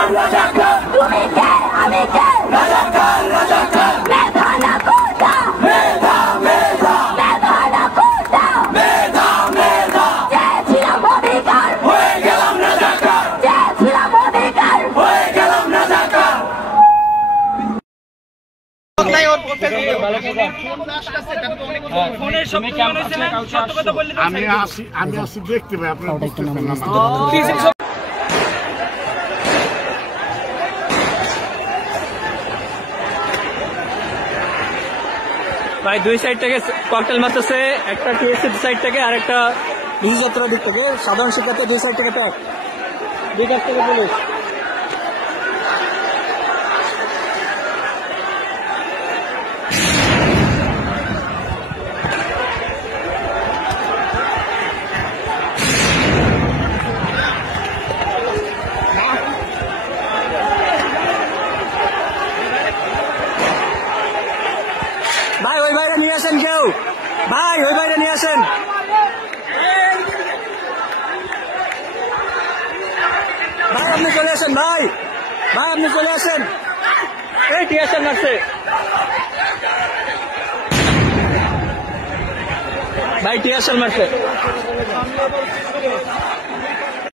তুমি কে আমি কে রাজাকার রাজাকার মেধা না কোটা মেধা মেধা মেধা না কোটা মেধা মেধা চেয়েছিলাম অধিকার হয়ে গেলাম রাজাকার চেয়েছিলাম অধিকার হয়ে গেলাম রাজাকার। আমি আসি দেখতে পাই আপনার ভাই দুই সাইড থেকে ককটেল মারতেছে, একটা টিএসসি সাইড থেকে আর একটা বিজযাত্রা দিক থেকে, সাধারণ শিক্ষার্থী দুই সাইড থেকে ট্যাক, দুই কাছ থেকে পুলিশ। ভাই ওই বাইরে নিয়ে আসেন কেউ, ভাই ওই বাইরে নিয়ে আসেন। ভাই আপনি চলে আসেন, ভাই ভাই আপনি চলে আসেন। এই টিয়ারশেল মারছে ভাই, টিয়ারশেল মারছে।